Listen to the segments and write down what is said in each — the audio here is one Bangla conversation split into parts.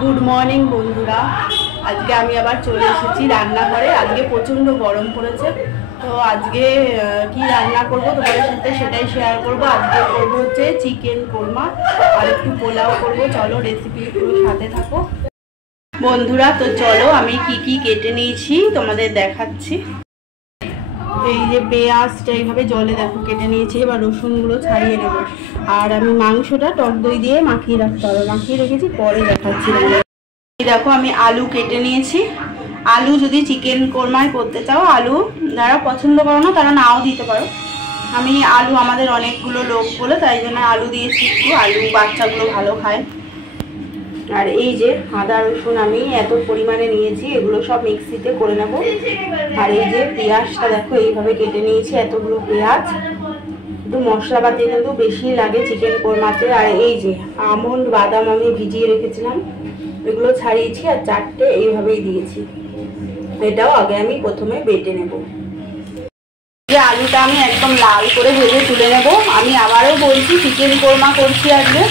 गुड मर्निंग बंधुरा आज के आमी आबार चले एसेছি রান্নাঘরে। আজকে প্রচন্ড গরম পড়েছে, তো আজকে কি রান্না করব তোমাদের সাথে সেটাই শেয়ার করব। আজকে করব হচ্ছে চিকেন কোরমা আর একটু পোলাও করব। চলো রেসিপি পুরো সাথে থাকো বন্ধুরা। তো চলো আমি কি কেটে নিয়েছি তোমাদের দেখাচ্ছি। এই যে পেঁয়াজটা এইভাবে জলে দেখো কেটে নিয়েছি, এবার রসুনগুলো ছাড়িয়ে নেব। আর আমি মাংসটা টক দই দিয়ে মাখিয়ে রাখতে হবে, মাখিয়ে রেখেছি, পরে দেখাচ্ছি। দেখো আমি আলু কেটে নিয়েছি। আলু যদি চিকেন কোরমায় করতে চাও, আলু যারা পছন্দ করো না তারা নাও দিতে পারো। আমি আলু আমাদের অনেকগুলো লোক বলে তাই জন্য আলু দিয়েছি একটু, আলু বাচ্চাগুলো ভালো খায়। আর এই যে আদা রসুন আমি এত পরিমাণে নিয়েছি, এগুলো সব মিক্সিতে করে নেব। আর এই যে পেঁয়াজটা দেখো এইভাবে কেটে নিয়েছি, এতগুলো পেঁয়াজ। একটু মশলাপাতি কিন্তু বেশি লাগে চিকেন কোরমাতে। আর এই যে আমন্ড বাদাম আমি ভিজিয়ে রেখেছিলাম, এগুলো ছাড়িয়েছি আর চারটে এইভাবেই দিয়েছি। এটাও আগে আমি প্রথমে বেটে নেব। যে আলুটা আমি একদম লাল করে ভেজে তুলে নেব। আমি আবারও বলছি চিকেন কোরমা করছি আজকে।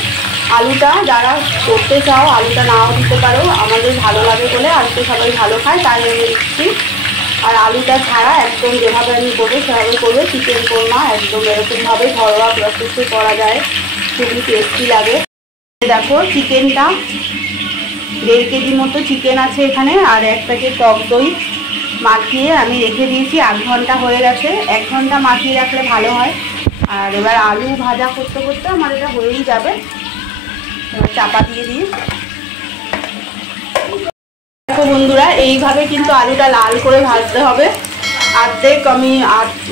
আলুটা যারা করতে চাও আলুটা নাও দিতে পারো, আমাদের ভালো লাগে বলে আলুটা সবাই ভালো খায় তাই আমি দিচ্ছি। আর আলুটা ছাড়া একদম যেভাবে আমি করবো সেভাবে করবে চিকেন কোরমা, একদম এরকমভাবে ঘরোয়া প্রসেসে করা যায়, খুবই টেস্টি লাগে। দেখো চিকেনটা 1.5 কেজি মতো চিকেন আছে এখানে, আর 1 প্যাকেট টক দই মাখিয়ে আমি রেখে দিয়েছি। 8 ঘন্টা হয়ে গেছে, 1 ঘন্টা মাখিয়ে রাখলে ভালো হয়। আর এবার আলু ভাজা করতে করতে আমার এটা হয়েই যাবে। চাপা দিয়ে দিই। দেখো বন্ধুরা এইভাবে কিন্তু আলুটা লাল করে ভাজতে হবে। অর্ধেক আমি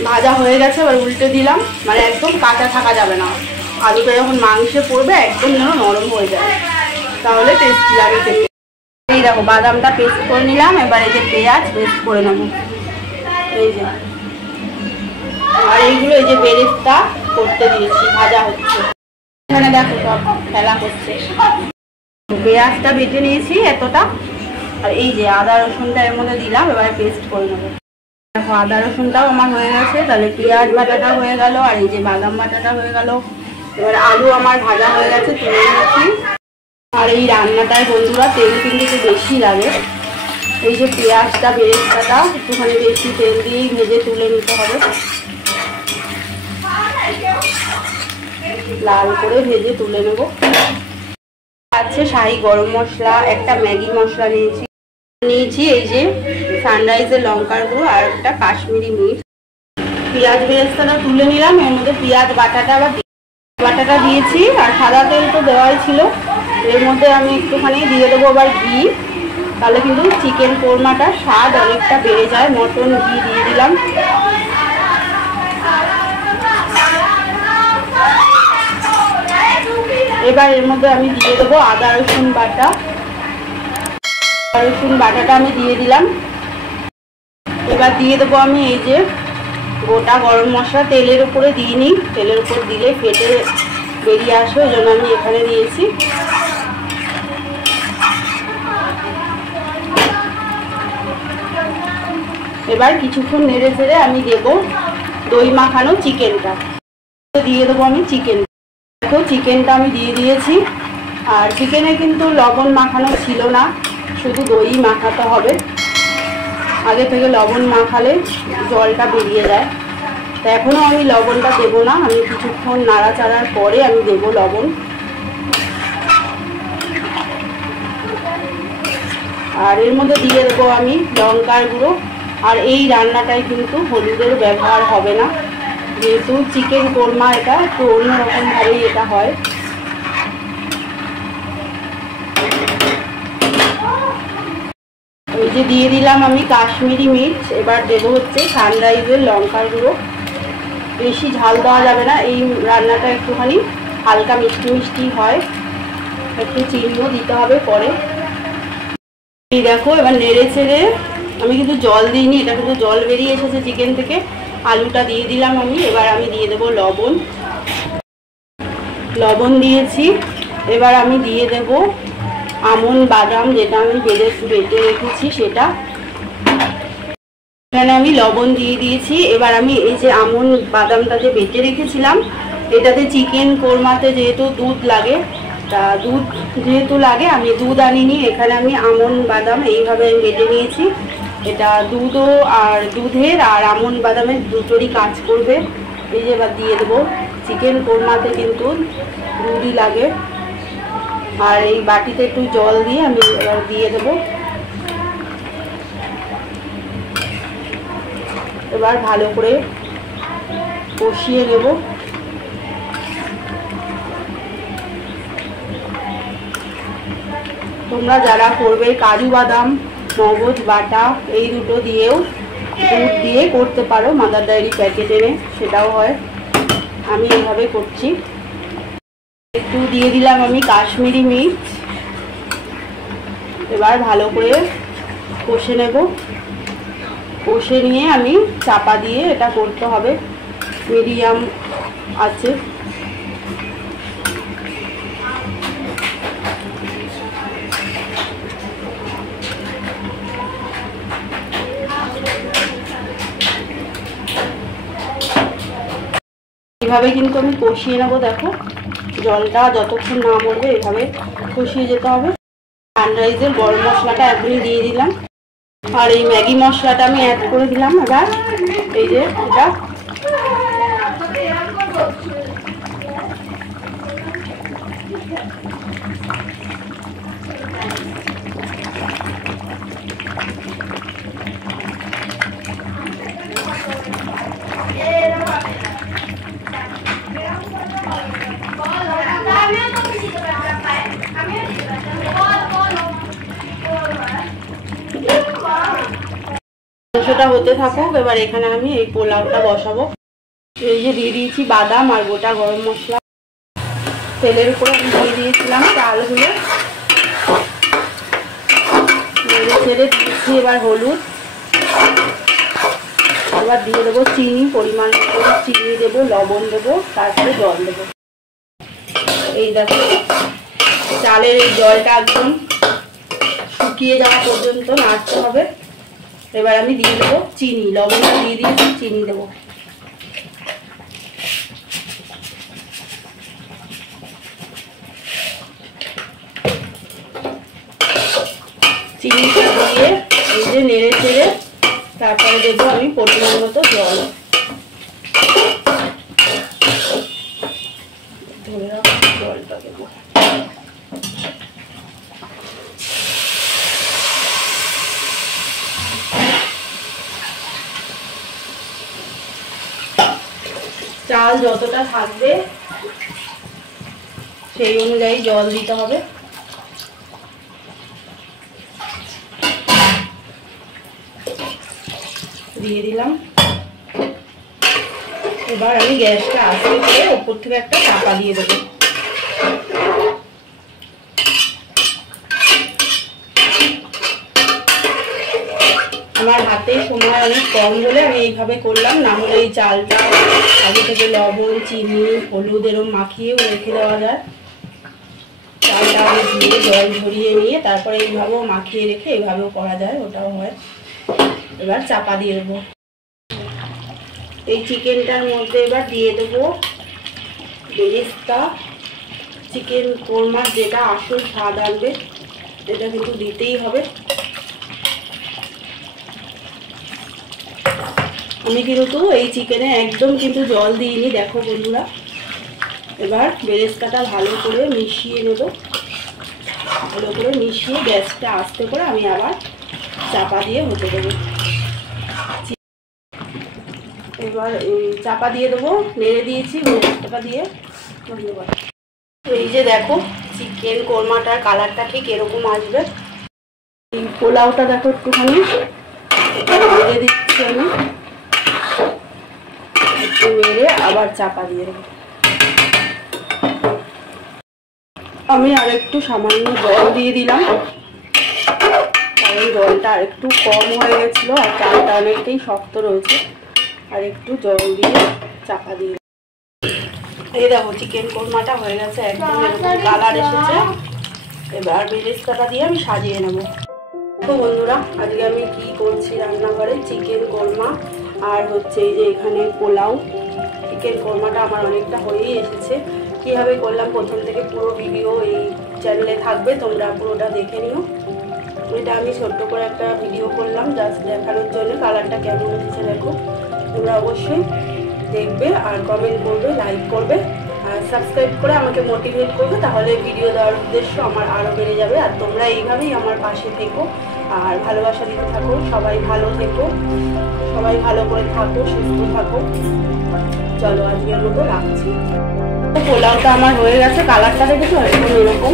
ভাজা হয়ে গেছে, এবার উল্টে দিলাম। মানে একদম কাঁচা থাকা যাবে না, আলুটা যখন মাংসে পড়বে একদম যেন নরম হয়ে যায়, তাহলে টেস্টি লাগে খেতে। এই দেখো বাদামটা পেস্ট করে নিলাম, এবার এই যে পেঁয়াজ পেস্ট করে নেব এই যে। আর এইগুলো এই যে বেরেস্তা করতে দিয়েছি, ভাজা হচ্ছে এখানে, দেখো সব খেলা করছে। পেঁয়াজটা বেটে নিয়েছি এতটা, আর এই যে আদা রসুনটা এর মধ্যে দিলাম, এবার পেস্ট করে নেবো। দেখো আদা রসুনটাও আমার হয়ে গেছে, তাহলে পেঁয়াজ বাটাটা হয়ে গেল, আর এই যে বাদাম বাটাটা হয়ে গেল। এবার আলু আমার ভাজা হয়ে গেছে, তুলে নিয়েছি। আর এই রান্নাটায় বন্ধুরা তেল কিন্তু একটু বেশি লাগে। এই যে পেঁয়াজটা বেরেস্তাটা একটুখানি বেশি তেল দিয়েই ভেজে তুলে নিতে হবে, লাল করে ভেজে তুলে নেব। আছে শাহি গরম মশলা, একটা ম্যাগি মশলা নিয়েছি এই যে সানরাইজের লঙ্কার গুঁড়ো, আর একটা কাশ্মীরি মির্চ। পেঁয়াজ বেরেস্তাটা তুলে নিলাম, এর মধ্যে পেঁয়াজ বাটাটা দিয়েছি। আর সাদা তেল তো দেওয়াই ছিল, এর মধ্যে আমি একটুখানি দিয়ে দেবো আবার ঘি, তাহলে কিন্তু চিকেন কোরমাটার স্বাদ অনেকটা বেড়ে যায়। মটন ঘি দিয়ে দিলাম। এবার এর মধ্যে আমি দিয়ে দেবো আদা রসুন বাটা। রসুন বাটাটা আমি দিয়ে দিলাম। এবার দিয়ে দেবো আমি এই যে গোটা গরম মশলা, তেলের উপরে দিইনি, তেলের উপর দিলে ফেটে বেরিয়ে আসবে, ওই জন্য আমি এখানে দিয়েছি। এবার কিছুক্ষণ নেড়ে চেড়ে আমি দেবো দই মাখানো চিকেনটা, দিয়ে দেবো আমি চিকেন। দেখো চিকেনটা আমি দিয়ে দিয়েছি। আর চিকেনে কিন্তু লবণ মাখানো ছিল না, শুধু দই মাখাতে হবে। আগে থেকে লবণ মাখালে জলটা বেরিয়ে যায়, তো এখনও আমি লবণটা দেবো না, আমি কিছুক্ষণ নাড়াচাড়ার পরে আমি দেবো লবণ। আর এর মধ্যে দিয়ে দেবো আমি লঙ্কার গুঁড়ো। আর এই রান্নাটায় কিন্তু হলুদের ব্যবহার হবে না, যেহেতু চিকেন কোরমা এটা একটু অন্যরকমভাবেই এটা হয়। এই যে দিয়ে দিলাম আমি কাশ্মীরি মির্চ। এবার দেবো হচ্ছে সানরাইজের লঙ্কার গুঁড়ো। বেশি ঝাল দেওয়া যাবে না, এই রান্নাটা একটুখানি হালকা মিষ্টি মিষ্টি হয়, একটু চিনিও দিতে হবে পরে। এই দেখো এবার নেড়ে ছেড়ে, আমি কিন্তু জল দিইনি, এটা কিন্তু জল বেরিয়ে এসেছে চিকেন থেকে। আলুটা দিয়ে দিলাম আমি। এবার আমি দিয়ে দেবো লবণ দিয়েছি। এবার আমি দিয়ে দেব আমন্ড বাদাম, যেটা আমি বেটে রেখেছি সেটা। এখানে আমি লবণ দিয়ে দিয়েছি। এবার আমি এই যে আমন্ড বাদামটা যে বেটে রেখেছিলাম, এটাতে চিকেন কোরমাতে যেহেতু দুধ লাগে, তা দুধ যেহেতু লাগে আমি দুধ আনিনি, এখানে আমি আমন্ড বাদাম এইভাবে বেটে নিয়েছি। এটা দুধও আর দুধের আর আমন্ড বাদামের দুটোরই কাজ করবে। এই যে এবার দিয়ে দেবো, চিকেন কোরমাতে কিন্তু দুধই লাগে। আর এই বাটিতে একটু জল দিয়ে আমি এবার দিয়ে দেবো। এবার ভালো করে কষিয়ে নেব। তোমরা যারা করবে কাজু বাদাম মগজ বাটা এই দুটো দিয়েও দুধ দিয়ে করতে পারো, মাদার ডায়েরি প্যাকেট এনে, সেটাও হয়। আমি এইভাবে করছি। একটু দিয়ে দিলাম আমি কাশ্মীরি মির্চ। এবার ভালো করে কষে নেব। কষে নিয়ে আমি চাপা দিয়ে এটা করতে হবে মিডিয়াম আছে। এভাবে কিন্তু আমি কষিয়ে নেবো। দেখো জলটা যতক্ষণ না মরবে এভাবে কষিয়ে যেতে হবে। সানরাইজের গরম মশলাটা এখনই দিয়ে দিলাম, আর এই ম্যাগি মশলাটা আমি অ্যাড করে দিলাম। এবার এই যে এটা মাংসটা হতে থাকুক। এবার এখানে আমি এই পোলাওটা বসাবো। এই যে দিয়ে দিয়েছি বাদাম আর গোটা গরম মশলা। তেলের উপরে আমি দিয়ে দিয়েছিলাম চালগুলো, নেড়ে ছেড়ে দিয়েছি। এবার হলুদ, এবার দিয়ে দেবো চিনি, পরিমাণ করে চিনি দেবো, লবণ দেবো, তারপরে জল দেবো। এই দেখো চালের এই জলটা একদম শুকিয়ে যাওয়া পর্যন্ত নাড়তে হবে। এবার আমি দিয়ে দেবো চিনি, লবণটা দিয়ে দিয়েছি, চিনি দেবো। চিনিটা দিয়ে এই যে নেড়ে চেড়ে তারপরে দেবো আমি পরিমাণ মতো জল। ধরে রাখো, জলটা দেবো। চাল যতটা থাকবে সেই অনুযায়ী জল দিতে হবে। দিয়ে দিলাম। এবার আমি গ্যাসটা আস্তে করে উপর থেকে একটা চাপা দিয়ে দেবো। আমার হাতে সময় অনেক কম বলে আমি এইভাবে করলাম, না হলে এই চালটা আগে থেকে লবণ চিনি হলুদ এরকম মাখিয়েও রেখে দেওয়া যায়। চালটা আগে দিয়ে জল ঝরিয়ে নিয়ে তারপরে এইভাবেও মাখিয়ে রেখে এইভাবেও করা যায়, ওটাও হয়। এবার চাপা দিয়ে দেবো। এই চিকেনটার মধ্যে এবার দিয়ে দেবো বেরেস্তা। চিকেন কোরমার যেটা আসল স্বাদ আনবে, এটা কিন্তু দিতেই হবে। আমি কিন্তু এই চিকেনে একদম কিন্তু জল দিইনি, দেখো বন্ধুরা। এবার বেরেস্তাটা ভালো করে মিশিয়ে নেব। ভালো করে মিশিয়ে গ্যাসটা আস্তে করে আমি আবার চাপা দিয়ে হতে দেবো। এবার চাপা দিয়ে দেবো, নেড়ে দিয়েছি বেরেস্তাটা দিয়ে। ধন্যবাদ। এই যে দেখো চিকেন কোরমাটার কালারটা ঠিক এরকম আসবে। এই পোলাওটা দেখো একটুখানি নেড়ে দিচ্ছি আমি, একটু নেড়ে আবার চাপা দিয়ে দেবো। আমি আর একটু সামান্য জল দিয়ে দিলাম, কারণ জলটা আর একটু কম হয়ে গেছিলো আর চালটা অনেকটাই শক্ত রয়েছে। আর একটু জল দিয়ে চাপা দিয়ে, এই দেখো চিকেন কোরমাটা হয়ে গেছে, একদম এরকম কালার এসেছে। এবার বেরেস্তাটা দিয়ে আমি সাজিয়ে নেব। তো বন্ধুরা আজকে আমি কি করছি রান্নাঘরে, চিকেন কোরমা আর হচ্ছে এই যে এখানে পোলাও। চিকেন কোরমাটা আমার অনেকটা হয়েই এসেছে, কীভাবে করলাম প্রথম থেকে পুরো ভিডিও এই চ্যানেলে থাকবে, তোমরা পুরোটা দেখে নিও। এটা আমি ছোট্ট করে একটা ভিডিও করলাম জাস্ট দেখানোর জন্য কালারটা কেমন হচ্ছে দেখো। তোমরা অবশ্যই দেখবে আর কমেন্ট করবে, লাইক করবে আর সাবস্ক্রাইব করে আমাকে মোটিভেট করবে, তাহলে ভিডিও দেওয়ার উদ্দেশ্য আমার আরও বেড়ে যাবে। আর তোমরা এইভাবেই আমার পাশে থেকো আর ভালোবাসা দিতে থাকো। সবাই ভালো থেকো, সবাই ভালো করে থাকো, সুস্থ থাকো। চলো আজকের মতো রাখছি। পোলাওটা আমার হয়ে গেছে, কালারটা দেখেছো একদম এরকম।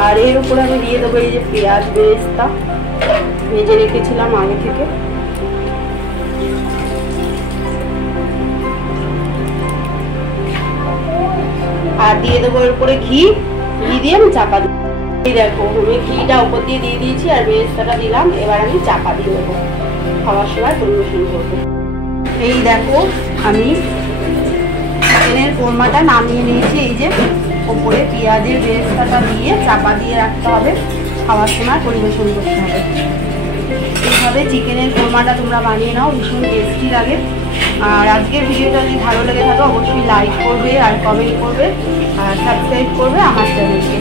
আর এর উপরে আমি দিয়ে দেবো এই যে পেঁয়াজ বেরেস্তা ভেজে রেখেছিলাম আগে থেকে। আর দিয়ে দেবো এর উপরে ঘি দিয়ে আমি চাপা দিই। এই দেখো আমি ঘিটা উপর দিয়ে দিয়েছি আর বেরেস্তাটা দিলাম। এবার আমি চাপা দিয়ে দেবো, খাওয়ার সময় পরিবেশন করবো। এই দেখো আমি চিকেনের কোরমাটা নামিয়ে নিয়েছি। এই যে ওপরে পেঁয়াজের বেরেস্তাটা দিয়ে চাপা দিয়ে রাখতে হবে, খাওয়ার সময় পরিবেশন করতে হবে। এইভাবে চিকেনের কোরমাটা তোমরা বানিয়ে নাও, ভীষণ টেস্টি লাগে। আর আজকের ভিডিওটা যদি ভালো লেগে থাকে অবশ্যই লাইক করবে আর কমেন্ট করবে আর সাবস্ক্রাইব করবে আমার চ্যানেলকে।